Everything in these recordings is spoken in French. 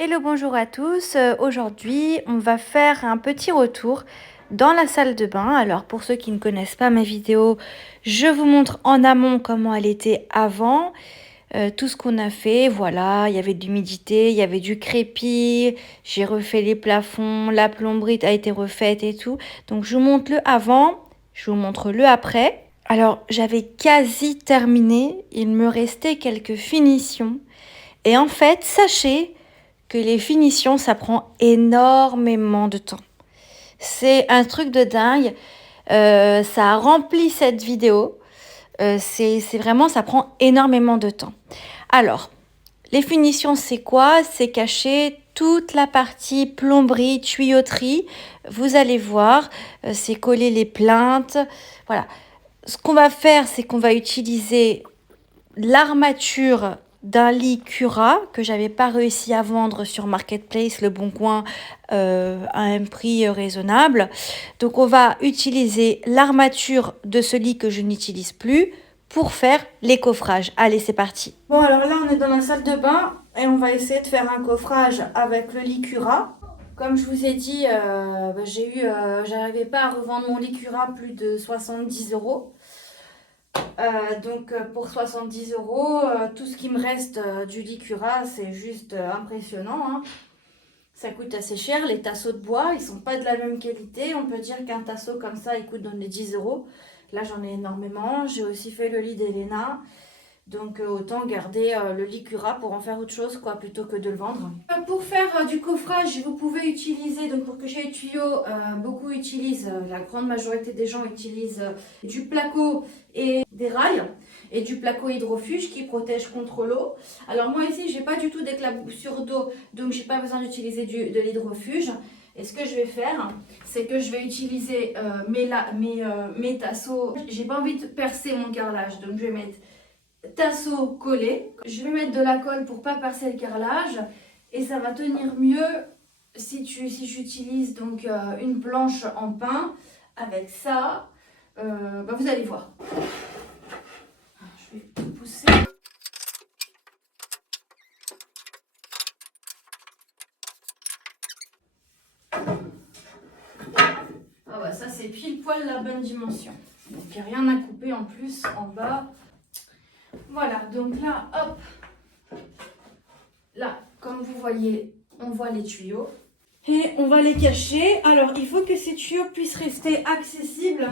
Hello, bonjour à tous. Aujourd'hui, on va faire un petit retour dans la salle de bain. Alors, pour ceux qui ne connaissent pas ma vidéo, je vous montre en amont comment elle était avant, tout ce qu'on a fait. Voilà, il y avait de l'humidité, il y avait du crépi, j'ai refait les plafonds, la plomberie a été refaite et tout. Donc, je vous montre le avant, je vous montre le après. Alors, j'avais quasi terminé, il me restait quelques finitions. Et en fait, sachez que les finitions, ça prend énormément de temps. C'est un truc de dingue. Ça a rempli cette vidéo. C'est vraiment, ça prend énormément de temps. Alors, les finitions, c'est quoi? C'est cacher toute la partie plomberie, tuyauterie. Vous allez voir, c'est coller les plaintes. Voilà. Ce qu'on va faire, c'est qu'on va utiliser l'armature d'un lit Cura que j'avais pas réussi à vendre sur Marketplace, Le Bon Coin, à un prix raisonnable. Donc on va utiliser l'armature de ce lit que je n'utilise plus pour faire les coffrages. Allez, c'est parti. Bon, alors là, on est dans la salle de bain et on va essayer de faire un coffrage avec le lit Cura. Comme je vous ai dit, j'arrivais pas à revendre mon lit Cura plus de 70 euros. Donc pour 70 euros, tout ce qui me reste du Licura, c'est juste impressionnant, hein. Ça coûte assez cher. Les tasseaux de bois, ils sont pas de la même qualité. On peut dire qu'un tasseau comme ça, il coûte dans les 10 euros. Là, j'en ai énormément. J'ai aussi fait le lit d'Elena. Donc autant garder le Licura pour en faire autre chose, quoi, plutôt que de le vendre. Pour faire du coffrage, vous pouvez utiliser, donc pour que j'ai les tuyaux, beaucoup utilisent, la grande majorité des gens utilisent du placo et des rails et du placo hydrofuge qui protège contre l'eau. Alors moi ici, j'ai pas du tout d'éclaboussure d'eau, donc j'ai pas besoin d'utiliser de l'hydrofuge. Et ce que je vais faire, c'est que je vais utiliser mes tasseaux. J'ai pas envie de percer mon carrelage, donc je vais mettre tasseau collé. Je vais mettre de la colle pour pas percer le carrelage et ça va tenir mieux si j'utilise donc une planche en pin avec ça. Vous allez voir. Je vais tout pousser. Ah ouais, ça c'est pile poil la bonne dimension. Donc il n'y a rien à couper en plus en bas. Voilà, donc là, hop. Là, comme vous voyez, on voit les tuyaux. Et on va les cacher. Alors, il faut que ces tuyaux puissent rester accessibles.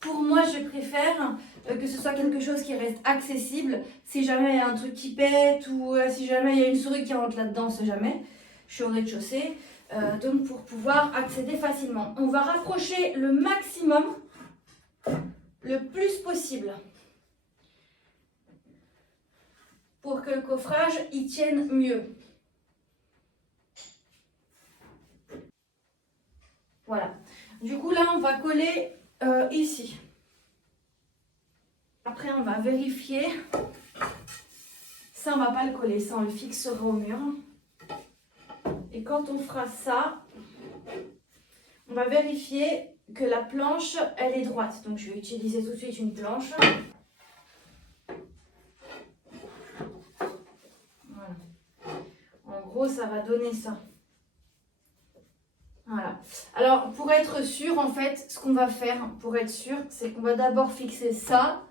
Pour moi, je préfère que ce soit quelque chose qui reste accessible. Si jamais il y a un truc qui pète ou si jamais il y a une souris qui rentre là-dedans, on sait jamais. Je suis au rez-de-chaussée. Donc, pour pouvoir accéder facilement. On va rapprocher le maximum, le plus possible. Pour que le coffrage y tienne mieux. Voilà. Du coup, là, on va coller ici. Après, on va vérifier. Ça, on ne va pas le coller. Ça, on le fixera au mur. Et quand on fera ça, on va vérifier que la planche, elle est droite. Donc, je vais utiliser tout de suite une planche. Voilà. En gros, ça va donner ça. Voilà. Alors, pour être sûr, en fait, ce qu'on va faire, pour être sûr, c'est qu'on va d'abord fixer ça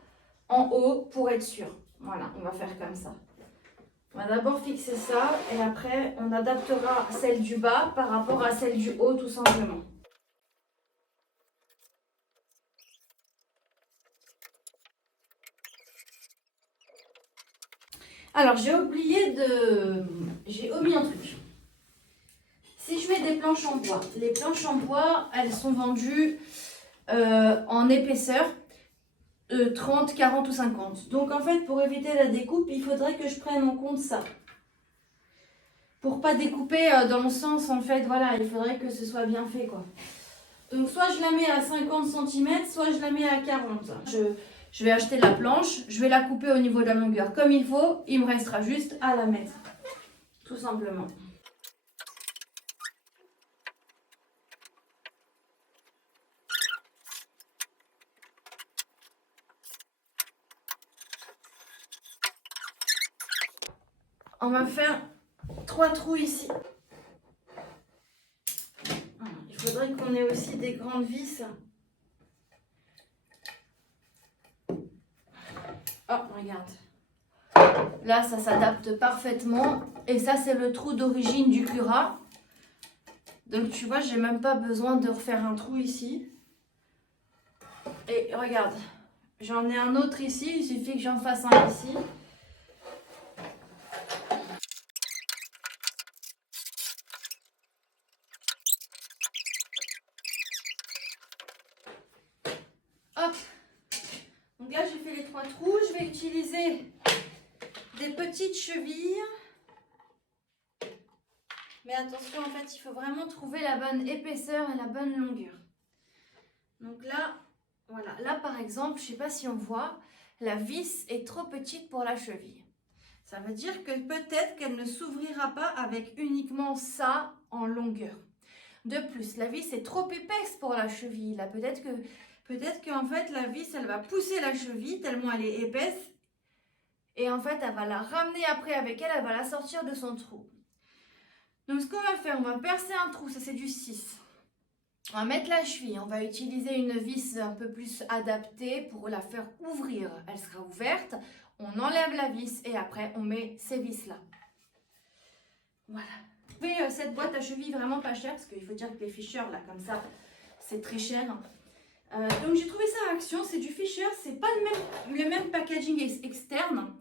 en haut pour être sûr. Voilà, on va faire comme ça. On va d'abord fixer ça et après, on adaptera celle du bas par rapport à celle du haut, tout simplement. Alors, j'ai omis un truc. Si je mets des planches en bois, les planches en bois, elles sont vendues en épaisseur 30, 40 ou 50. Donc en fait, pour éviter la découpe, il faudrait que je prenne en compte ça. Pour pas découper dans le sens, en fait, voilà, il faudrait que ce soit bien fait, quoi. Donc soit je la mets à 50 cm, soit je la mets à 40. Je vais acheter la planche, je vais la couper au niveau de la longueur comme il faut, il me restera juste à la mettre. Tout simplement. On va faire 3 trous ici. Il faudrait qu'on ait aussi des grandes vis. Oh, regarde. Là, ça s'adapte parfaitement. Et ça, c'est le trou d'origine du Cura. Donc, tu vois, j'ai même pas besoin de refaire un trou ici. Et regarde, j'en ai un autre ici. Il suffit que j'en fasse un ici. Hop. Donc là, j'ai fait les 3 trous. Je vais utiliser des petites chevilles. Mais attention, en fait, il faut vraiment trouver la bonne épaisseur et la bonne longueur. Donc là, voilà. Là, par exemple, je ne sais pas si on voit, la vis est trop petite pour la cheville. Ça veut dire que peut-être qu'elle ne s'ouvrira pas avec uniquement ça en longueur. De plus, la vis est trop épaisse pour la cheville. Là, peut-être qu'en fait, la vis, elle va pousser la cheville tellement elle est épaisse. Et en fait, elle va la ramener après avec elle, elle va la sortir de son trou. Donc, ce qu'on va faire, on va percer un trou, ça c'est du 6. On va mettre la cheville, on va utiliser une vis un peu plus adaptée pour la faire ouvrir. Elle sera ouverte, on enlève la vis et après on met ces vis-là. Voilà. Vous trouvez cette boîte à cheville vraiment pas chère, parce qu'il faut dire que les Fisher, là, comme ça, c'est très cher. Donc j'ai trouvé ça à Action, c'est du Fisher, c'est pas le même packaging externe,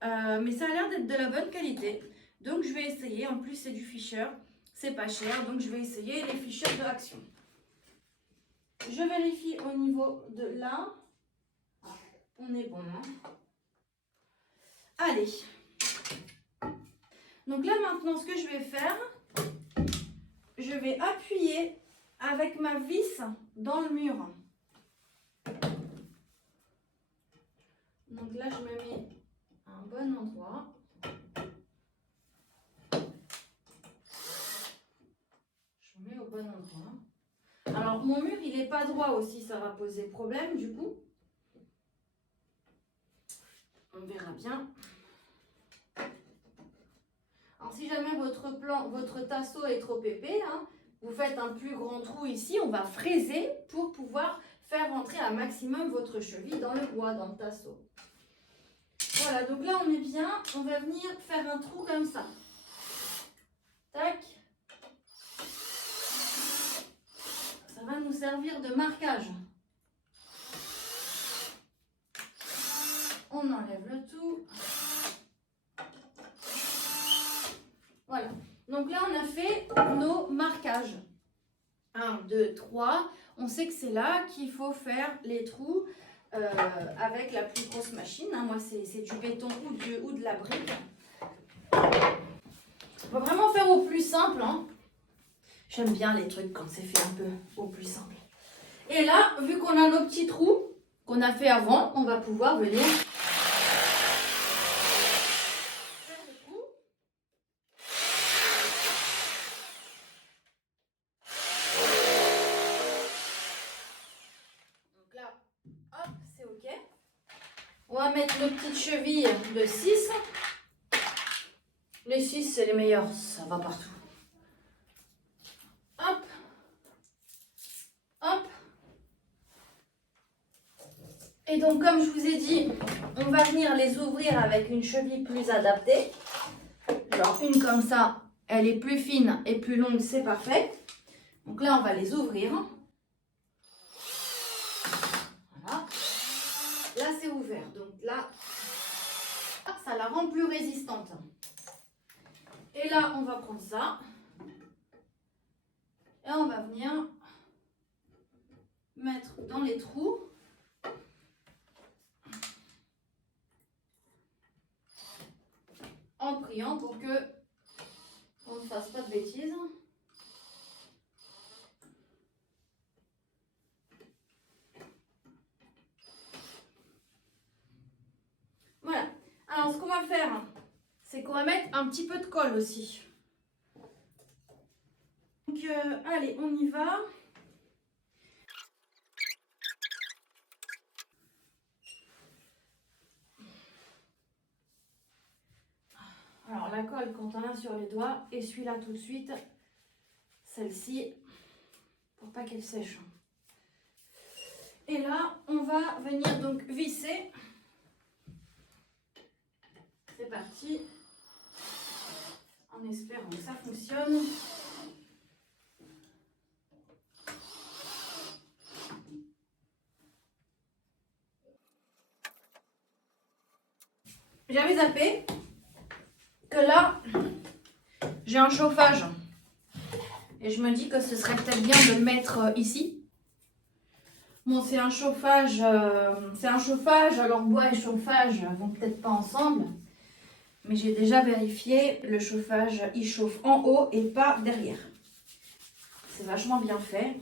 mais ça a l'air d'être de la bonne qualité. Donc je vais essayer, en plus c'est du Fisher, c'est pas cher, donc je vais essayer les Fisher de Action. Je vérifie au niveau de là, on est bon. Hein. Allez. Donc là maintenant ce que je vais faire, je vais appuyer avec ma vis dans le mur. Donc là je me mets à un bon endroit. Je mets au bon endroit. Alors mon mur il n'est pas droit aussi, ça va poser problème du coup. On verra bien. Alors si jamais votre tasseau est trop épais, hein, vous faites un plus grand trou ici, on va fraiser pour pouvoir faire rentrer un maximum votre cheville dans le bois, dans le tasseau. Voilà, donc là on est bien, on va venir faire un trou comme ça. Tac. Ça va nous servir de marquage. On enlève le tout. Voilà. Donc là, on a fait nos marquages. 1, 2, 3. On sait que c'est là qu'il faut faire les trous avec la plus grosse machine. Hein. Moi, c'est du béton ou de la brique. On va vraiment faire au plus simple. Hein. J'aime bien les trucs quand c'est fait un peu au plus simple. Et là, vu qu'on a nos petits trous qu'on a fait avant, on va pouvoir venir faire le trou. Donc là, hop, c'est OK. On va mettre nos petites chevilles de 6. Les 6, c'est les meilleurs, ça va partout. Hop. Hop. Et donc, comme je vous ai dit, on va venir les ouvrir avec une cheville plus adaptée. Genre une comme ça, elle est plus fine et plus longue, c'est parfait. Donc là, on va les ouvrir. Voilà. Là, c'est ouvert. Donc là, ça la rend plus résistante. Et là, on va prendre ça. Et on va venir mettre dans les trous. En priant pour que on ne fasse pas de bêtises. Voilà. Alors, ce qu'on va faire, c'est qu'on va mettre un petit peu de colle aussi. Donc, allez, on y va. Alors la colle, quand on a sur les doigts, essuie-la tout de suite. Celle-ci, pour pas qu'elle sèche. Et là, on va venir donc visser. C'est parti. En espérant que ça fonctionne. J'avais zappé que là, j'ai un chauffage. Et je me dis que ce serait peut-être bien de le mettre ici. Bon, c'est un chauffage, alors bois et chauffage vont peut-être pas ensemble. Mais j'ai déjà vérifié, le chauffage, il chauffe en haut et pas derrière. C'est vachement bien fait.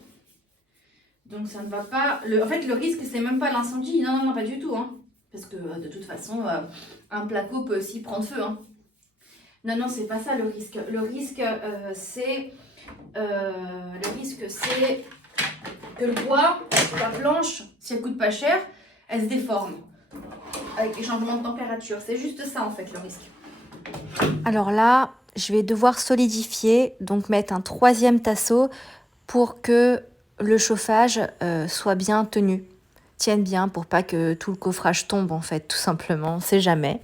Donc ça ne va pas... En fait, le risque, c'est même pas l'incendie. Non, non, non, pas du tout. Hein. Parce que de toute façon, un placo peut aussi prendre feu. Hein. Non, non, c'est pas ça le risque. Le risque, c'est que le bois, la planche, si elle coûte pas cher, elle se déforme avec les changements de température. C'est juste ça en fait le risque. Alors là, je vais devoir solidifier, donc mettre un 3e tasseau pour que le chauffage soit bien tenu, tienne bien pour pas que tout le coffrage tombe en fait, tout simplement, on sait jamais.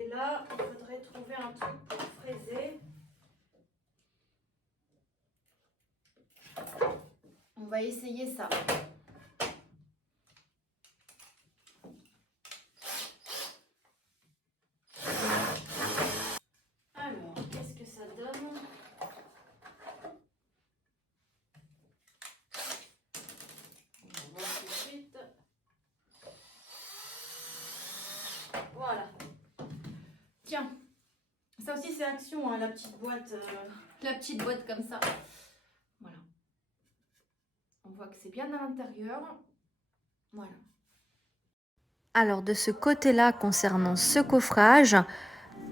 Et là, il faudrait trouver un truc pour fraiser. On va essayer ça. Alors, qu'est-ce que ça donne? On va voir tout de suite. Voilà. Tiens, ça aussi c'est action, hein, la petite boîte comme ça. Voilà. On voit que c'est bien à l'intérieur. Voilà. Alors de ce côté-là, concernant ce coffrage,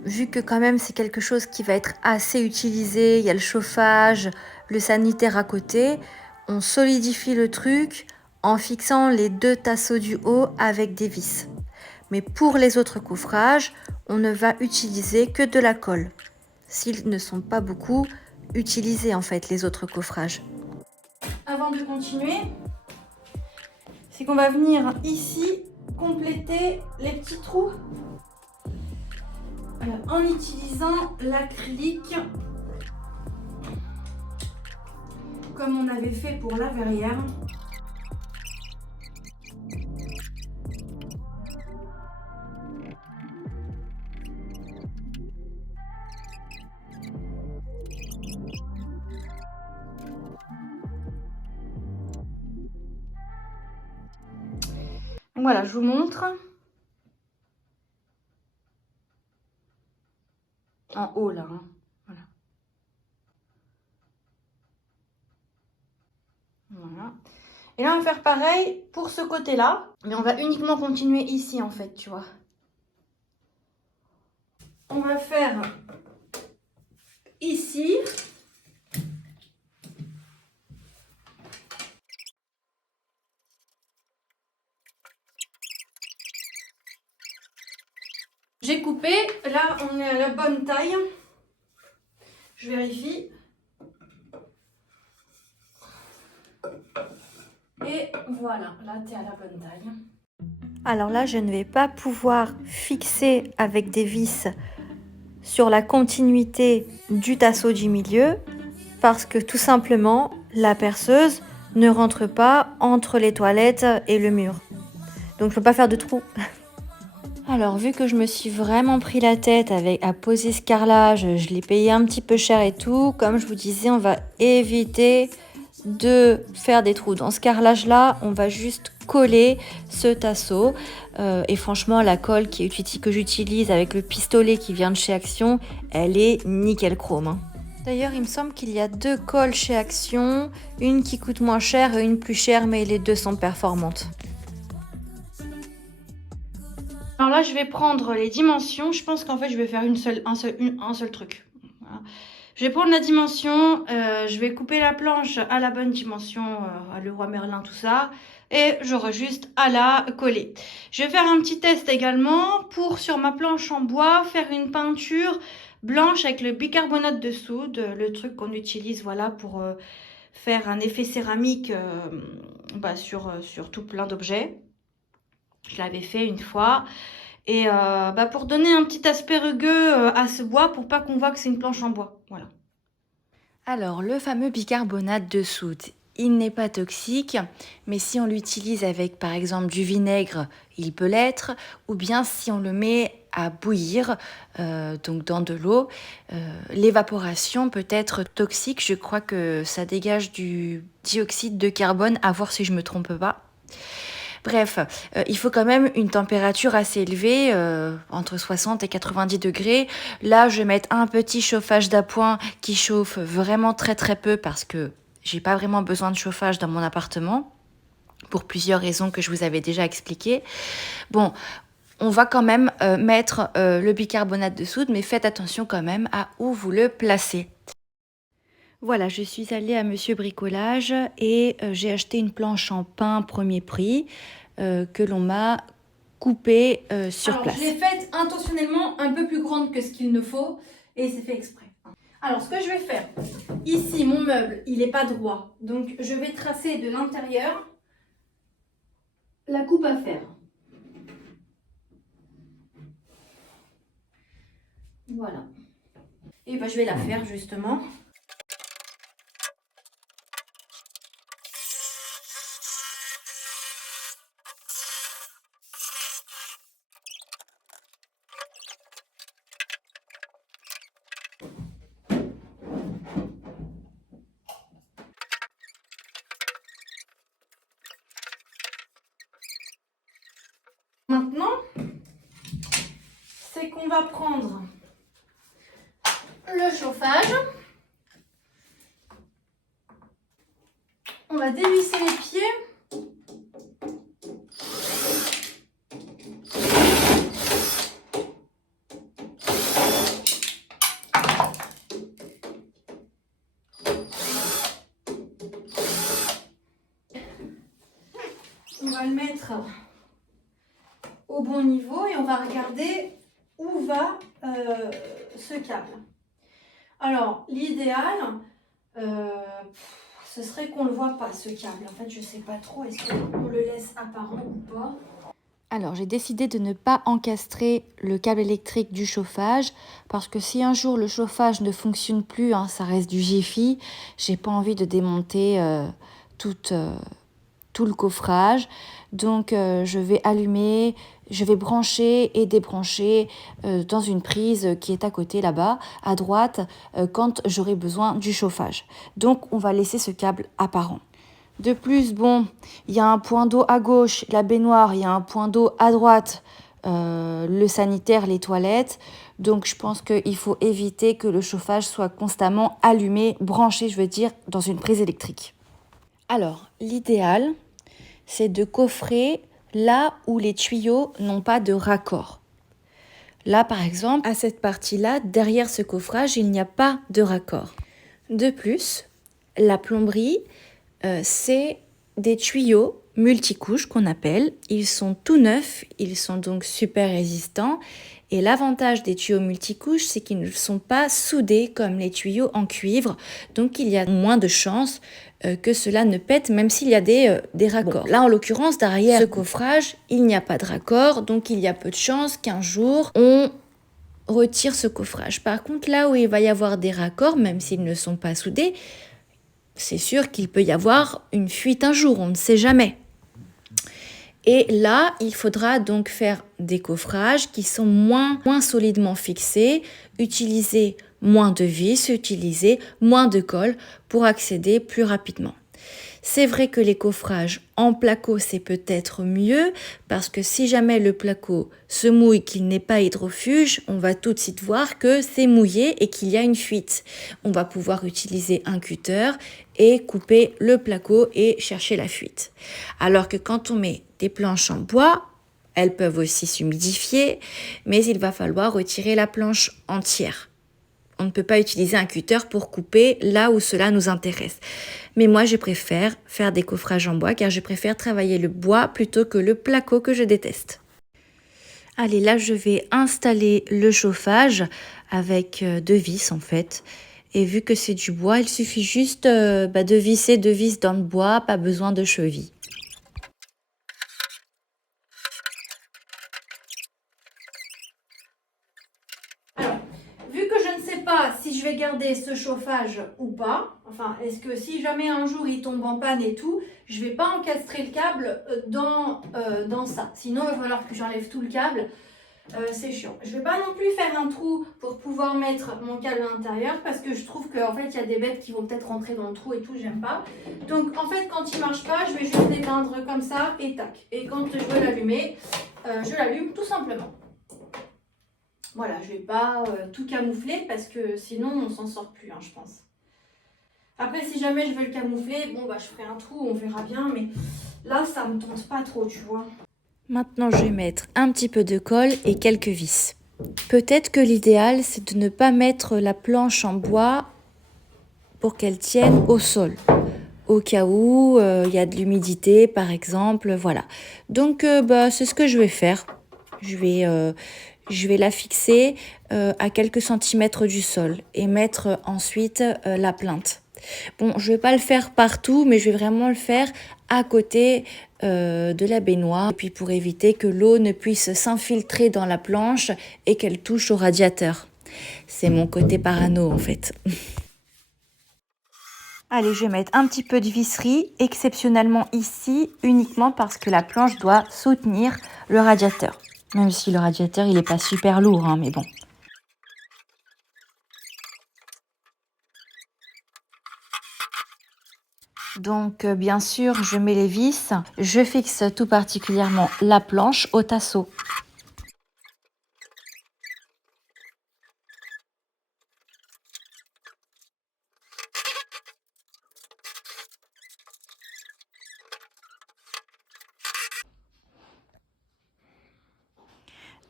vu que quand même c'est quelque chose qui va être assez utilisé, il y a le chauffage, le sanitaire à côté, on solidifie le truc en fixant les 2 tasseaux du haut avec des vis. Mais pour les autres coffrages, on ne va utiliser que de la colle. S'ils ne sont pas beaucoup utilisés en fait les autres coffrages. Avant de continuer, c'est qu'on va venir ici compléter les petits trous en utilisant l'acrylique comme on avait fait pour la verrière. Voilà, je vous montre. En haut là, hein. Voilà. Voilà. Et là, on va faire pareil pour ce côté-là. Mais on va uniquement continuer ici, en fait, tu vois. On va faire ici. J'ai coupé. Là, on est à la bonne taille. Je vérifie. Et voilà, là, tu es à la bonne taille. Alors là, je ne vais pas pouvoir fixer avec des vis sur la continuité du tasseau du milieu parce que tout simplement, la perceuse ne rentre pas entre les toilettes et le mur. Donc, je ne peux pas faire de trou. Alors, vu que je me suis vraiment pris la tête à poser ce carrelage, je l'ai payé un petit peu cher et tout. Comme je vous disais, on va éviter de faire des trous. Dans ce carrelage-là, on va juste coller ce tasseau. Et franchement, la colle que j'utilise avec le pistolet qui vient de chez Action, elle est nickel chrome. Hein. D'ailleurs, il me semble qu'il y a 2 colles chez Action, une qui coûte moins cher et une plus chère, mais les 2 sont performantes. Alors là, je vais prendre les dimensions. Je pense qu'en fait, je vais faire un seul truc. Voilà. Je vais prendre la dimension. Je vais couper la planche à la bonne dimension, à Leroy Merlin, tout ça. Et j'aurai juste à la coller. Je vais faire un petit test également pour, sur ma planche en bois, faire une peinture blanche avec le bicarbonate de soude, le truc qu'on utilise voilà, pour faire un effet céramique sur tout plein d'objets. Je l'avais fait une fois. Et pour donner un petit aspect rugueux à ce bois pour pas qu'on voit que c'est une planche en bois. Voilà. Alors, le fameux bicarbonate de soude, il n'est pas toxique, mais si on l'utilise avec par exemple du vinaigre, il peut l'être, ou bien si on le met à bouillir, donc dans de l'eau, l'évaporation peut être toxique. Je crois que ça dégage du dioxyde de carbone, à voir si je me trompe pas. Bref, il faut quand même une température assez élevée, entre 60 et 90 degrés. Là, je vais mettre un petit chauffage d'appoint qui chauffe vraiment très très peu parce que j'ai pas vraiment besoin de chauffage dans mon appartement pour plusieurs raisons que je vous avais déjà expliquées. Bon, on va quand même mettre le bicarbonate de soude, mais faites attention quand même à où vous le placez. Voilà, je suis allée à Monsieur Bricolage et j'ai acheté une planche en pin premier prix que l'on m'a coupée sur place. Je l'ai faite intentionnellement un peu plus grande que ce qu'il ne faut et c'est fait exprès. Alors, ce que je vais faire, ici, mon meuble, il n'est pas droit. Donc, je vais tracer de l'intérieur la coupe à faire. Voilà. Et je vais la faire justement. Maintenant, c'est qu'on va prendre le chauffage. On va dévisser les pieds. On va le mettre au bon niveau et on va regarder où va ce câble. Alors, l'idéal, ce serait qu'on ne le voit pas, ce câble. En fait, je ne sais pas trop, est-ce qu'on le laisse apparent ou pas? Alors, j'ai décidé de ne pas encastrer le câble électrique du chauffage parce que si un jour le chauffage ne fonctionne plus, ça reste du Jiffy, j'ai pas envie de démonter tout le coffrage. Donc, je vais allumer, je vais brancher et débrancher dans une prise qui est à côté là-bas, à droite, quand j'aurai besoin du chauffage. Donc, on va laisser ce câble apparent. De plus, bon, il y a un point d'eau à gauche, la baignoire, il y a un point d'eau à droite, le sanitaire, les toilettes. Donc, je pense qu'il faut éviter que le chauffage soit constamment allumé, branché, je veux dire, dans une prise électrique. Alors, l'idéal, c'est de coffrer là où les tuyaux n'ont pas de raccord. Là, par exemple, à cette partie-là, derrière ce coffrage, il n'y a pas de raccord. De plus, la plomberie, c'est des tuyaux multicouches qu'on appelle. Ils sont tout neufs, ils sont donc super résistants. Et l'avantage des tuyaux multicouches, c'est qu'ils ne sont pas soudés comme les tuyaux en cuivre. Donc, il y a moins de chances que cela ne pète, même s'il y a des raccords. Bon, là, en l'occurrence, derrière ce coffrage, il n'y a pas de raccord. Donc, il y a peu de chances qu'un jour, on retire ce coffrage. Par contre, là où il va y avoir des raccords, même s'ils ne sont pas soudés, c'est sûr qu'il peut y avoir une fuite un jour, on ne sait jamais. Et là, il faudra donc faire des coffrages qui sont moins solidement fixés, utiliser moins de vis, utiliser moins de colle pour accéder plus rapidement. C'est vrai que les coffrages en placo, c'est peut-être mieux parce que si jamais le placo se mouille, qu'il n'est pas hydrofuge, on va tout de suite voir que c'est mouillé et qu'il y a une fuite. On va pouvoir utiliser un cutter et couper le placo et chercher la fuite. Alors que quand on met des planches en bois, elles peuvent aussi s'humidifier, mais il va falloir retirer la planche entière. On ne peut pas utiliser un cutter pour couper là où cela nous intéresse. Mais moi, je préfère faire des coffrages en bois car je préfère travailler le bois plutôt que le placo que je déteste. Allez, là, je vais installer le chauffage. avec 2 vis en fait. Et vu que c'est du bois, il suffit juste de visser 2 vis dans le bois, pas besoin de cheville. Alors, vu que je ne sais pas si je vais garder ce chauffage ou pas, enfin, est-ce que si jamais un jour il tombe en panne et tout, je vais pas encastrer le câble dans ça. Sinon, il va falloir que j'enlève tout le câble. C'est chiant. Je vais pas non plus faire un trou pour pouvoir mettre mon câble à l'intérieur parce que je trouve qu'en fait il y a des bêtes qui vont peut-être rentrer dans le trou et tout, j'aime pas. Donc en fait quand il marche pas, je vais juste l'éteindre comme ça et tac. Et quand je veux l'allumer, je l'allume tout simplement. Voilà, je vais pas tout camoufler parce que sinon on s'en sort plus, hein, je pense. Après si jamais je veux le camoufler, bon bah je ferai un trou, on verra bien, mais là ça me tente pas trop, tu vois. Maintenant, je vais mettre un petit peu de colle et quelques vis. Peut-être que l'idéal, c'est de ne pas mettre la planche en bois pour qu'elle tienne au sol. Au cas où il y a de l'humidité, par exemple, voilà. Donc, c'est ce que je vais faire. Je vais la fixer à quelques centimètres du sol et mettre ensuite la plinthe. Bon, je ne vais pas le faire partout, mais je vais vraiment le faire à côté de la baignoire. Et puis pour éviter que l'eau ne puisse s'infiltrer dans la planche et qu'elle touche au radiateur. C'est mon côté parano en fait. Allez, je vais mettre un petit peu de visserie, exceptionnellement ici, uniquement parce que la planche doit soutenir le radiateur. Même si le radiateur, il n'est pas super lourd, hein, mais bon. Donc, bien sûr, je mets les vis. Je fixe tout particulièrement la planche au tasseau.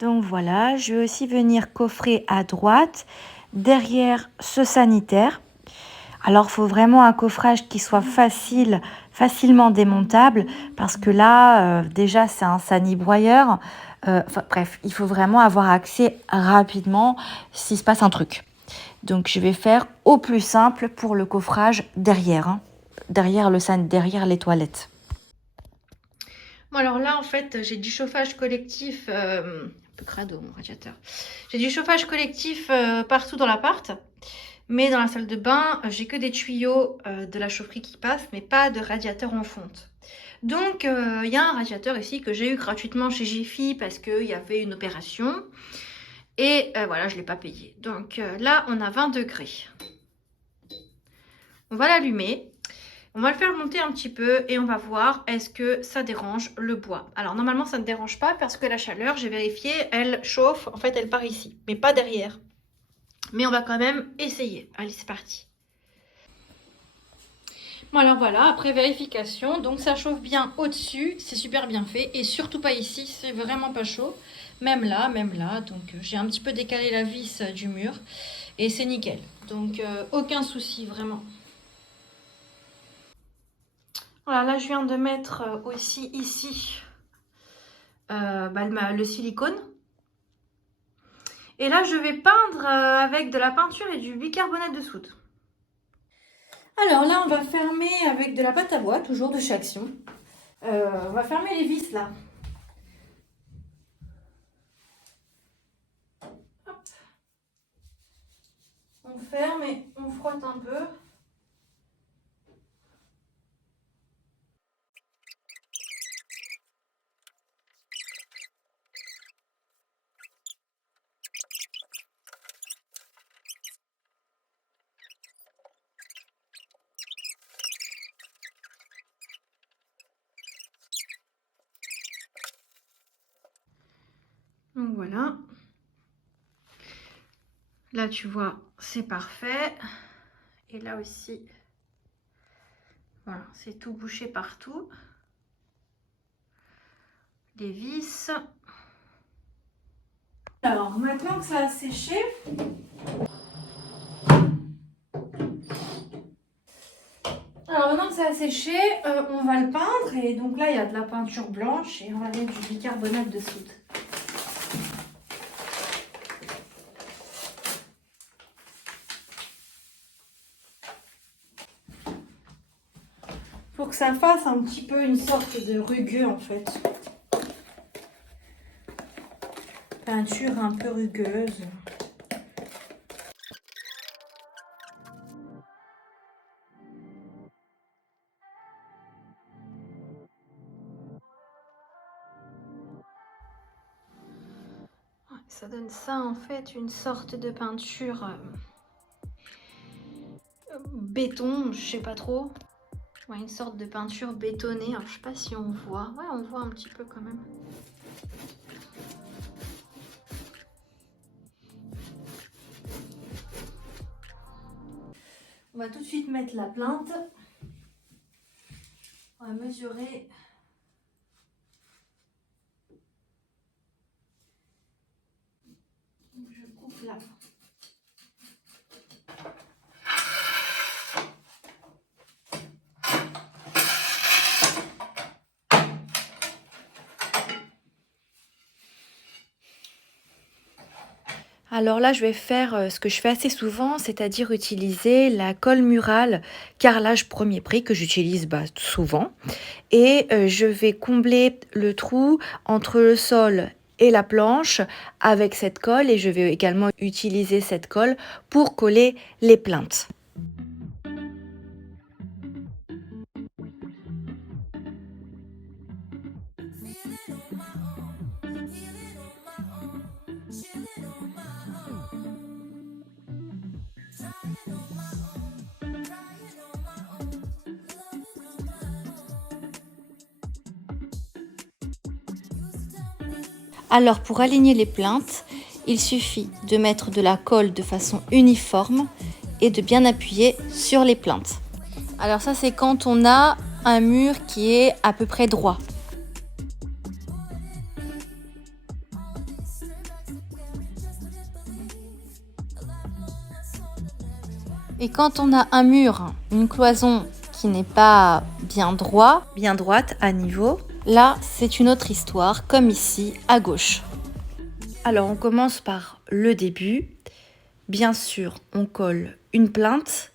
Donc voilà, je vais aussi venir coffrer à droite, derrière ce sanitaire. Alors, il faut vraiment un coffrage qui soit facilement démontable, parce que là, déjà, c'est un sani-broyeur. Bref, il faut vraiment avoir accès rapidement s'il se passe un truc. Donc, je vais faire au plus simple pour le coffrage derrière, hein, derrière les toilettes. Bon, alors là, en fait, j'ai du chauffage collectif, un peu crado mon radiateur. J'ai du chauffage collectif partout dans l'appart. Mais dans la salle de bain, j'ai que des tuyaux de la chaufferie qui passent, mais pas de radiateur en fonte. Donc, il y a un radiateur ici que j'ai eu gratuitement chez Jiffy parce qu'il y avait une opération. Et voilà, je ne l'ai pas payé. Donc là, on a 20 degrés. On va l'allumer. On va le faire monter un petit peu et on va voir est-ce que ça dérange le bois. Alors, normalement, ça ne dérange pas parce que la chaleur, j'ai vérifié, elle chauffe. En fait, elle part ici, mais pas derrière. Mais on va quand même essayer. Allez, c'est parti. Bon, alors voilà, après vérification, donc ça chauffe bien au-dessus, c'est super bien fait. Et surtout pas ici, c'est vraiment pas chaud. Même là. Donc j'ai un petit peu décalé la vis du mur. Et c'est nickel. Donc aucun souci, vraiment. Voilà, là je viens de mettre aussi ici le silicone. Et là je vais peindre avec de la peinture et du bicarbonate de soude. Alors là, on va fermer avec de la pâte à bois, toujours de chez Action. On va fermer les vis là. Hop. On ferme et on frotte un peu. Donc voilà. Là, tu vois, c'est parfait. Et là aussi, voilà, c'est tout bouché partout. Les vis. Alors, maintenant que ça a séché, on va le peindre. Et donc là, il y a de la peinture blanche et on va mettre du bicarbonate de soude. pour que ça fasse un petit peu une sorte de rugueux en fait. Peinture un peu rugueuse. Ça donne ça en fait, une sorte de peinture béton, je sais pas trop. Ouais, une sorte de peinture bétonnée. Alors, je sais pas si on voit. Ouais, on voit un petit peu quand même. On va tout de suite mettre la plinthe. On va mesurer. Je coupe là. Alors là, je vais faire ce que je fais assez souvent, c'est-à-dire utiliser la colle murale carrelage premier prix que j'utilise souvent. Et je vais combler le trou entre le sol et la planche avec cette colle et je vais également utiliser cette colle pour coller les plinthes. Alors pour aligner les plinthes, il suffit de mettre de la colle de façon uniforme et de bien appuyer sur les plinthes. Alors ça c'est quand on a un mur qui est à peu près droit. Et quand on a un mur, une cloison qui n'est pas bien droite à niveau, là c'est une autre histoire, comme ici à gauche. Alors on commence par le début. Bien sûr, on colle une plinthe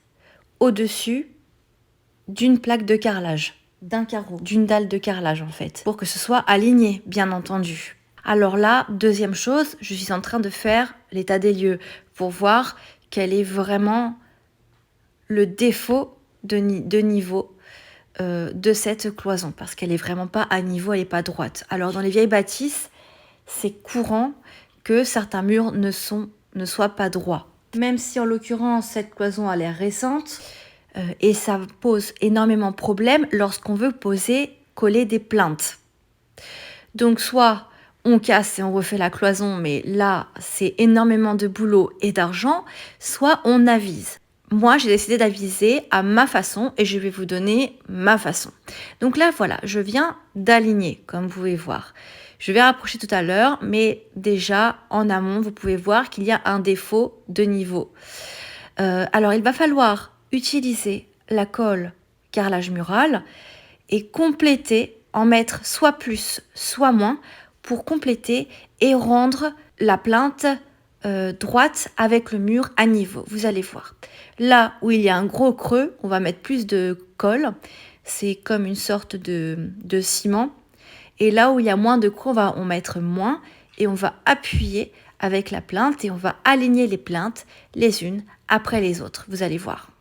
au-dessus d'une plaque de carrelage, d'un carreau, d'une dalle de carrelage en fait, pour que ce soit aligné, bien entendu. Alors là, deuxième chose, je suis en train de faire l'état des lieux pour voir quel est vraiment le défaut de niveau de cette cloison, parce qu'elle est vraiment pas à niveau, elle est pas droite. Alors dans les vieilles bâtisses, c'est courant que certains murs ne soient pas droits. Même si en l'occurrence cette cloison a l'air récente, et ça pose énormément de problèmes lorsqu'on veut coller des plinthes. Donc soit on casse et on refait la cloison, mais là c'est énormément de boulot et d'argent, soit on avise. Moi, j'ai décidé d'aviser à ma façon et je vais vous donner ma façon. Donc là, voilà, je viens d'aligner, comme vous pouvez voir. Je vais rapprocher tout à l'heure, mais déjà, en amont, vous pouvez voir qu'il y a un défaut de niveau. Alors, il va falloir utiliser la colle carrelage mural et compléter, en mettre soit plus, soit moins, pour compléter et rendre la plinthe droite avec le mur à niveau. Vous allez voir. Là où il y a un gros creux, on va mettre plus de colle. C'est comme une sorte de ciment. Et là où il y a moins de creux, on va en mettre moins. Et on va appuyer avec la plinthe et on va aligner les plinthes les unes après les autres. Vous allez voir.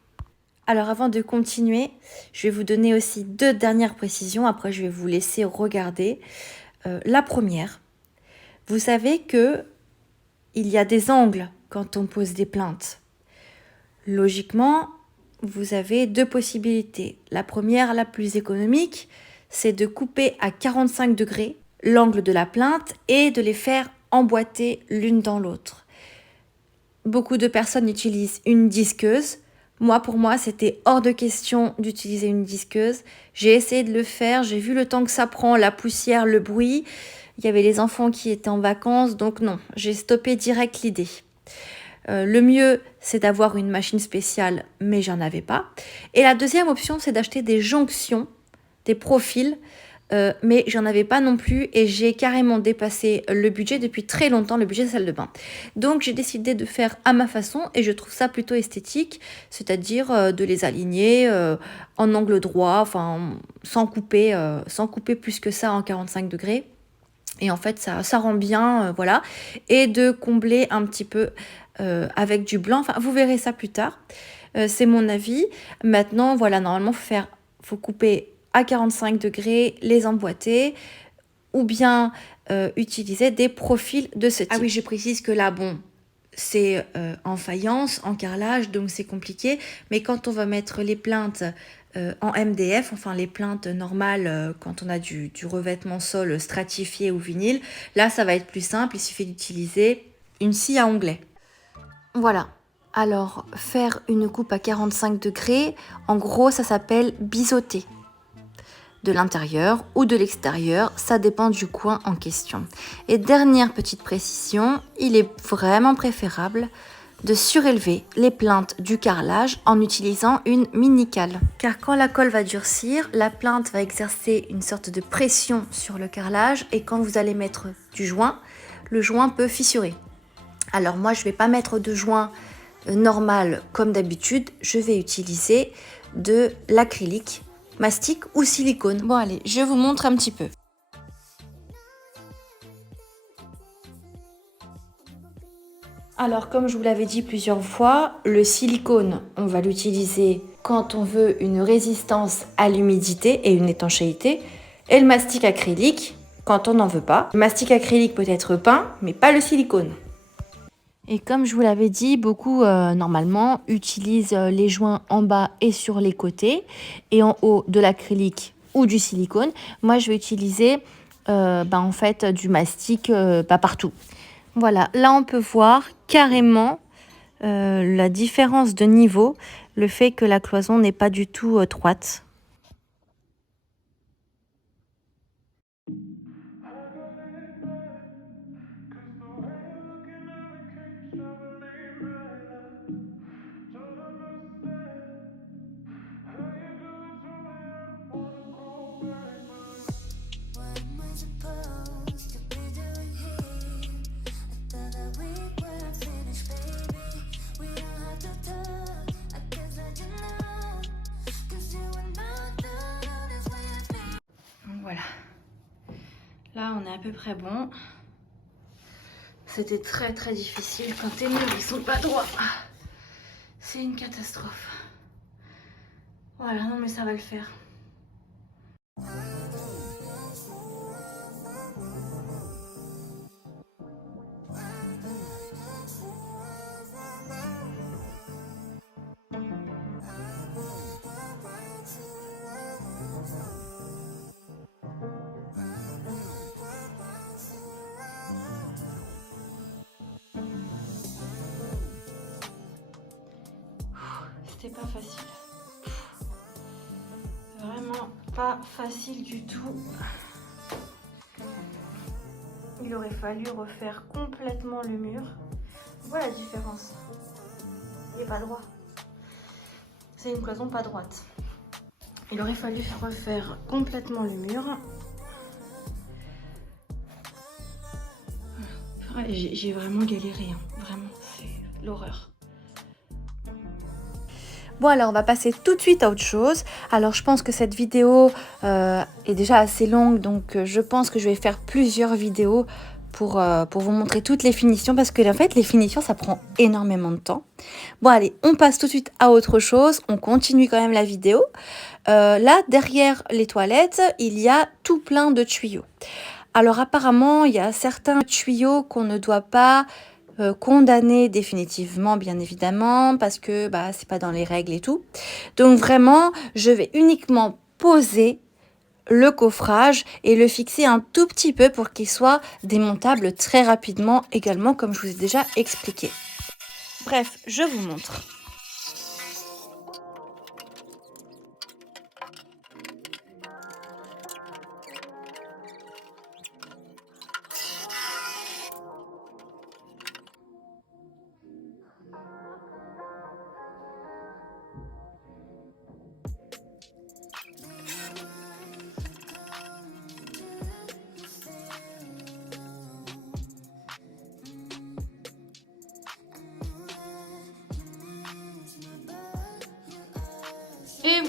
Alors avant de continuer, je vais vous donner aussi 2 dernières précisions. Après, je vais vous laisser regarder. La première, vous savez que il y a des angles quand on pose des plinthes. Logiquement, vous avez 2 possibilités. La première, la plus économique, c'est de couper à 45 degrés l'angle de la plinthe et de les faire emboîter l'une dans l'autre. Beaucoup de personnes utilisent une disqueuse. Pour moi, c'était hors de question d'utiliser une disqueuse. J'ai essayé de le faire, j'ai vu le temps que ça prend, la poussière, le bruit. Il y avait les enfants qui étaient en vacances, donc non, j'ai stoppé direct l'idée. Le mieux, c'est d'avoir une machine spéciale, mais j'en avais pas. Et la deuxième option, c'est d'acheter des jonctions, des profils mais j'en avais pas non plus et j'ai carrément dépassé le budget depuis très longtemps, le budget de salle de bain. Donc j'ai décidé de faire à ma façon et je trouve ça plutôt esthétique, c'est-à-dire de les aligner en angle droit, enfin sans couper plus que ça en 45 degrés. Et en fait, ça rend bien, voilà. Et de combler un petit peu avec du blanc. Enfin, vous verrez ça plus tard. C'est mon avis. Maintenant, voilà, normalement, faut couper à 45 degrés, les emboîter, ou bien utiliser des profils de ce type. Ah oui, je précise que là, bon, c'est en faïence, en carrelage, donc c'est compliqué. Mais quand on va mettre les plaintes en MDF, enfin les plaintes normales quand on a du revêtement sol stratifié ou vinyle, là ça va être plus simple, il suffit d'utiliser une scie à onglet. Voilà, alors faire une coupe à 45 degrés, en gros ça s'appelle biseauter. De l'intérieur ou de l'extérieur, ça dépend du coin en question. Et dernière petite précision, il est vraiment préférable de surélever les plaintes du carrelage en utilisant une mini-cale. Car quand la colle va durcir, la plainte va exercer une sorte de pression sur le carrelage et quand vous allez mettre du joint, le joint peut fissurer. Alors moi je ne vais pas mettre de joint normal comme d'habitude, je vais utiliser de l'acrylique, mastic ou silicone. Bon allez, je vous montre un petit peu. Alors comme je vous l'avais dit plusieurs fois, le silicone, on va l'utiliser quand on veut une résistance à l'humidité et une étanchéité, et le mastic acrylique quand on n'en veut pas. Le mastic acrylique peut être peint, mais pas le silicone. Et comme je vous l'avais dit, beaucoup normalement utilisent les joints en bas et sur les côtés et en haut de l'acrylique ou du silicone. Moi je vais utiliser en fait du mastic partout. Voilà, là on peut voir carrément la différence de niveau, le fait que la cloison n'est pas du tout droite. Voilà. Là, on est à peu près bon. C'était très très difficile quand tes murs ils sont pas droits. C'est une catastrophe. Voilà, non mais ça va le faire. C'était pas facile. Vraiment pas facile du tout. Il aurait fallu refaire complètement le mur. Voilà la différence. Il n'est pas droit. C'est une cloison pas droite. Il aurait fallu refaire complètement le mur. J'ai vraiment galéré, hein. Vraiment, c'est l'horreur. Bon alors on va passer tout de suite à autre chose. Alors je pense que cette vidéo est déjà assez longue, donc je pense que je vais faire plusieurs vidéos pour vous montrer toutes les finitions, parce que en fait les finitions ça prend énormément de temps. Bon allez, on passe tout de suite à autre chose, on continue quand même la vidéo. Là derrière les toilettes il y a tout plein de tuyaux. Alors apparemment il y a certains tuyaux qu'on ne doit pas condamner définitivement bien évidemment, parce que c'est pas dans les règles et tout. Donc vraiment je vais uniquement poser le coffrage et le fixer un tout petit peu pour qu'il soit démontable très rapidement également, comme je vous ai déjà expliqué. Bref, je vous montre.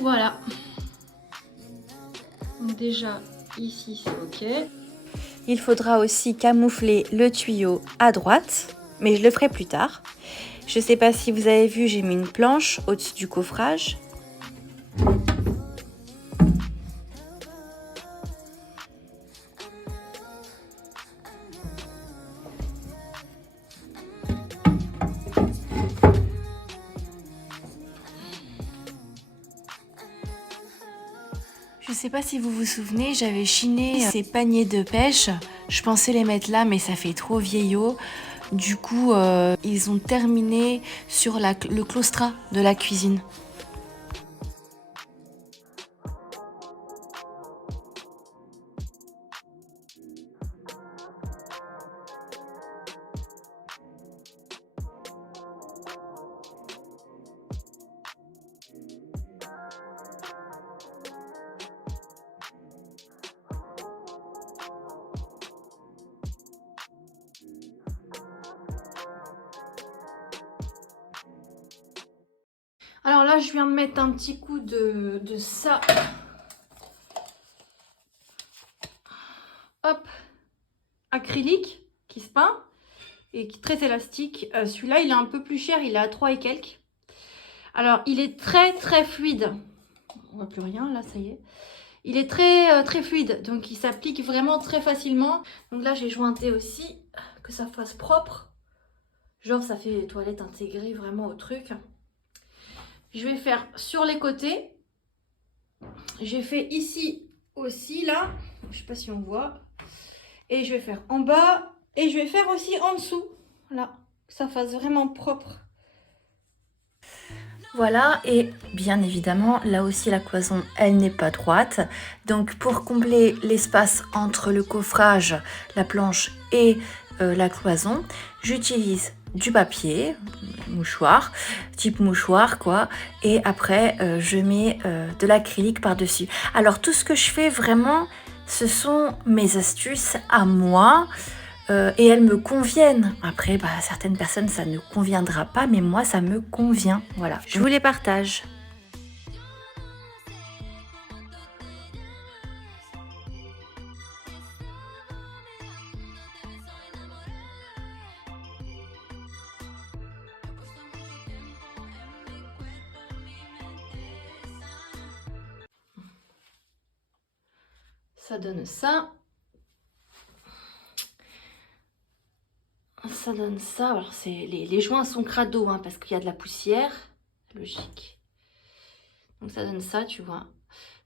voilà. Donc déjà, ici c'est ok. Il faudra aussi camoufler le tuyau à droite, mais je le ferai plus tard. Je ne sais pas si vous avez vu, j'ai mis une planche au-dessus du coffrage. Je sais pas si vous vous souvenez, j'avais chiné ces paniers de pêche. Je pensais les mettre là, mais ça fait trop vieillot. Du coup, ils ont terminé sur le claustrat de la cuisine. Alors là, je viens de mettre un petit coup de ça. Hop, acrylique qui se peint et qui est très élastique. Celui-là, il est un peu plus cher, il est à 3 et quelques. Alors, il est très fluide. On voit plus rien, là, ça y est. Il est très fluide, donc il s'applique vraiment très facilement. Donc là, j'ai jointé aussi, que ça fasse propre. Genre, ça fait toilette intégrée vraiment au truc. Je vais faire sur les côtés. J'ai fait ici aussi, là. Je sais pas si on voit. Et je vais faire en bas. Et je vais faire aussi en dessous. Là, que ça fasse vraiment propre. Voilà, et bien évidemment, là aussi la cloison, elle n'est pas droite. Donc pour combler l'espace entre le coffrage, la planche et la cloison, j'utilise du papier, mouchoir, type mouchoir quoi, et après je mets de l'acrylique par-dessus. Alors tout ce que je fais vraiment, ce sont mes astuces à moi. Et elles me conviennent. Après, certaines personnes, ça ne conviendra pas, mais moi, ça me convient. Voilà, je vous les partage. Ça donne ça. Ça donne ça. Alors, les joints sont crado, hein, parce qu'il y a de la poussière. Logique. Donc, ça donne ça, tu vois.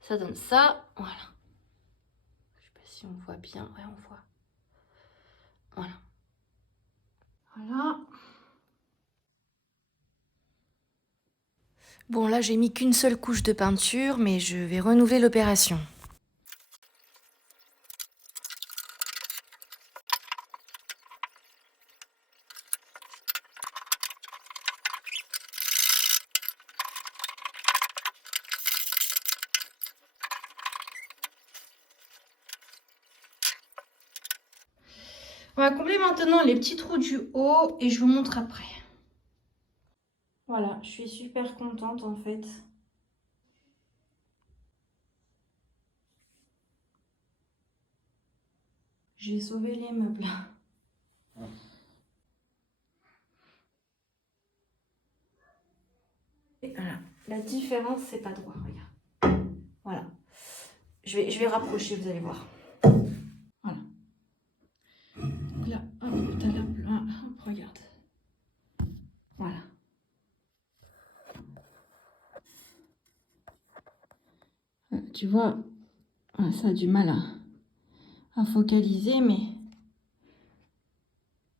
Ça donne ça. Voilà. Je sais pas si on voit bien. Ouais, on voit. Voilà. Voilà. Bon, là, j'ai mis qu'une seule couche de peinture, mais je vais renouveler l'opération. On va combler maintenant les petits trous du haut et je vous montre après. Voilà, je suis super contente en fait. J'ai sauvé les meubles. Et voilà, la différence c'est pas droit, regarde. Voilà. Je vais rapprocher, vous allez voir. Voilà. Donc là, hop, t'as là, hop, regarde. Voilà. Tu vois, ça a du mal à focaliser, mais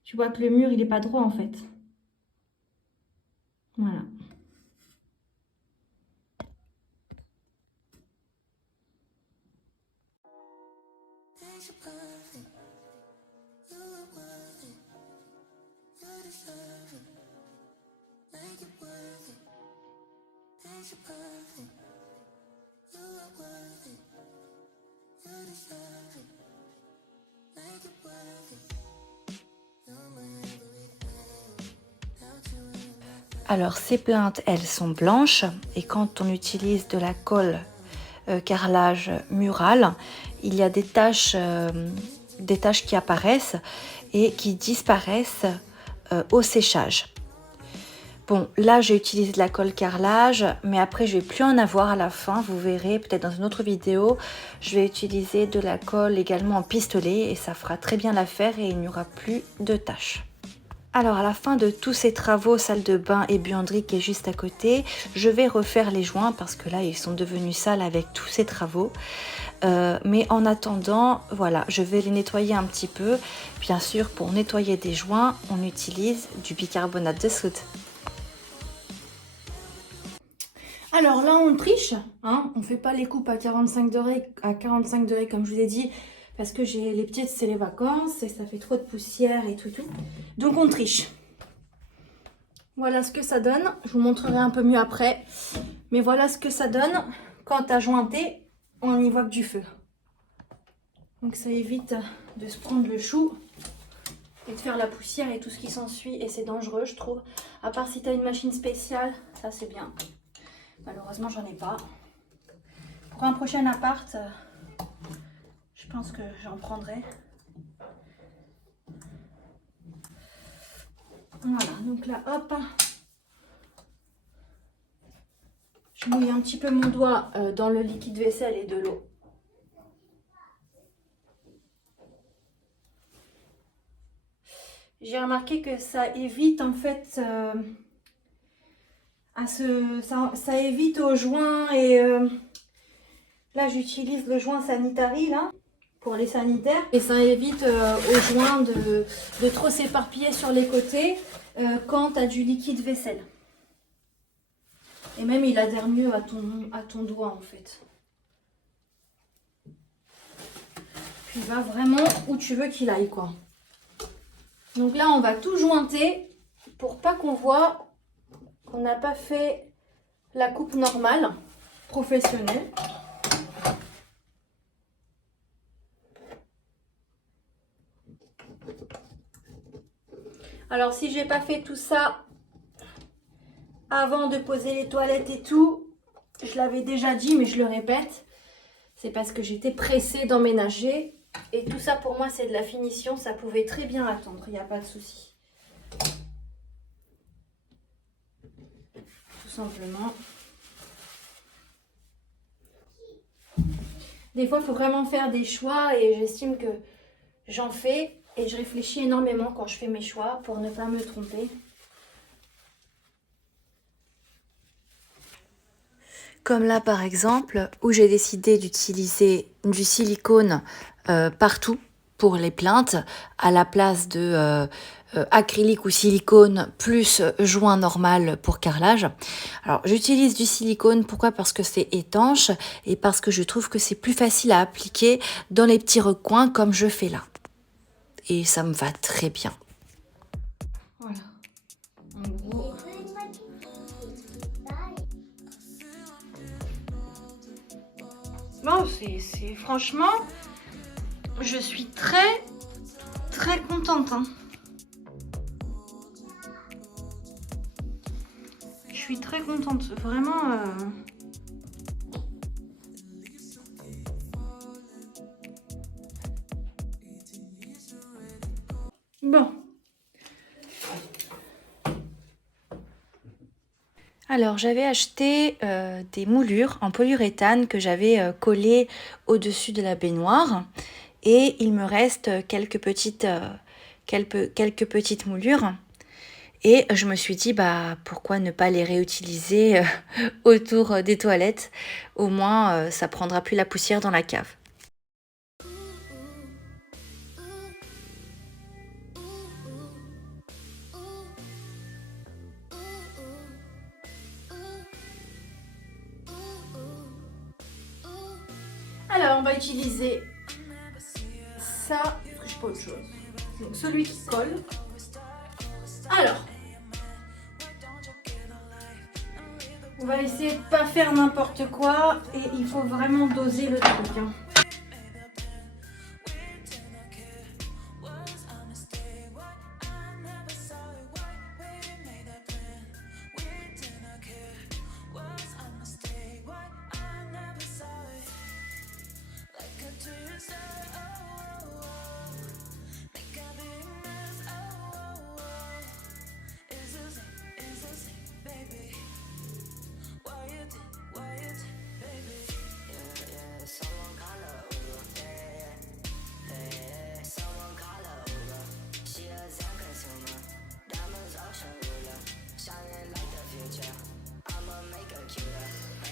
tu vois que le mur, il est pas droit en fait. Voilà. Alors ces plaintes, elles sont blanches et quand on utilise de la colle carrelage mural, il y a des taches qui apparaissent et qui disparaissent au séchage. Bon, là j'utilise de la colle carrelage, mais après je vais plus en avoir à la fin, vous verrez peut-être dans une autre vidéo. Je vais utiliser de la colle également en pistolet et ça fera très bien l'affaire et il n'y aura plus de taches. Alors à la fin de tous ces travaux, salle de bain et buanderie qui est juste à côté, je vais refaire les joints parce que là ils sont devenus sales avec tous ces travaux. Mais en attendant, voilà, je vais les nettoyer un petit peu. Bien sûr, pour nettoyer des joints, on utilise du bicarbonate de soude. Alors là, on triche, hein, on fait pas les coupes à 45 degrés comme je vous ai dit, parce que j'ai les petites, c'est les vacances et ça fait trop de poussière et tout. Donc on triche. Voilà ce que ça donne. Je vous montrerai un peu mieux après. Mais voilà ce que ça donne quand à jointer, on n'y voit que du feu. Donc ça évite de se prendre le chou et de faire la poussière et tout ce qui s'ensuit. Et c'est dangereux, je trouve. À part si tu as une machine spéciale, ça c'est bien. Malheureusement, j'en ai pas. Pour un prochain appart, je pense que j'en prendrai. Voilà, donc là, hop. Je mouille un petit peu mon doigt dans le liquide vaisselle et de l'eau. J'ai remarqué que ça évite en fait ça évite aux joints et là j'utilise le joint Sanitary là pour les sanitaires et ça évite aux joints de trop s'éparpiller sur les côtés quand tu as du liquide vaisselle. Et même il adhère mieux à ton doigt en fait. Puis il va vraiment où tu veux qu'il aille quoi. Donc là on va tout jointer pour pas qu'on voit qu'on n'a pas fait la coupe normale, professionnelle. Alors si j'ai pas fait tout ça avant de poser les toilettes et tout, je l'avais déjà dit mais je le répète, c'est parce que j'étais pressée d'emménager et tout ça pour moi c'est de la finition, ça pouvait très bien attendre, il n'y a pas de souci. Tout simplement. Des fois il faut vraiment faire des choix et j'estime que j'en fais et je réfléchis énormément quand je fais mes choix pour ne pas me tromper. Comme là par exemple, où j'ai décidé d'utiliser du silicone partout pour les plaintes, à la place de acrylique ou silicone plus joint normal pour carrelage. Alors j'utilise du silicone, pourquoi? Parce que c'est étanche et parce que je trouve que c'est plus facile à appliquer dans les petits recoins comme je fais là. Et ça me va très bien. Voilà, en gros... Bon, c'est franchement, je suis très contente. Hein. Je suis très contente, vraiment. Bon. Alors j'avais acheté des moulures en polyuréthane que j'avais collées au-dessus de la baignoire et il me reste quelques petites moulures et je me suis dit bah pourquoi ne pas les réutiliser autour des toilettes, au moins ça prendra plus la poussière dans la cave. Alors, on va utiliser ça, parce que je sais pas autre chose. Donc, celui qui colle. Alors, on va essayer de pas faire n'importe quoi et il faut vraiment doser le truc. Hein.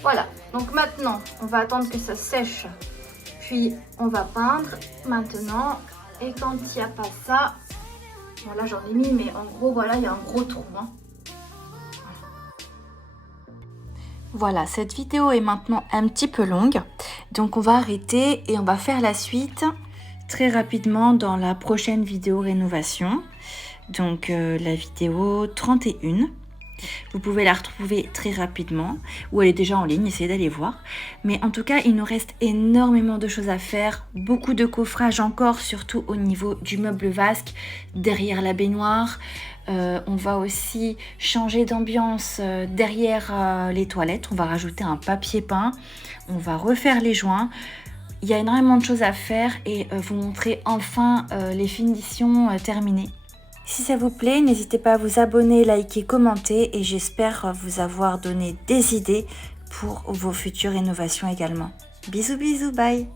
Voilà, donc maintenant, on va attendre que ça sèche. Puis, on va peindre maintenant. Et quand il n'y a pas ça... Bon, là, j'en ai mis, mais en gros, voilà, il y a un gros trou. Hein. Voilà, cette vidéo est maintenant un petit peu longue. Donc, on va arrêter et on va faire la suite très rapidement dans la prochaine vidéo rénovation. Donc, la vidéo 31. Vous pouvez la retrouver très rapidement, ou elle est déjà en ligne, essayez d'aller voir. Mais en tout cas, il nous reste énormément de choses à faire, beaucoup de coffrage encore, surtout au niveau du meuble vasque, derrière la baignoire. On va aussi changer d'ambiance derrière les toilettes, on va rajouter un papier peint, on va refaire les joints. Il y a énormément de choses à faire et vous montrer enfin les finitions terminées. Si ça vous plaît, n'hésitez pas à vous abonner, liker, commenter et j'espère vous avoir donné des idées pour vos futures rénovations également. Bisous bisous, bye!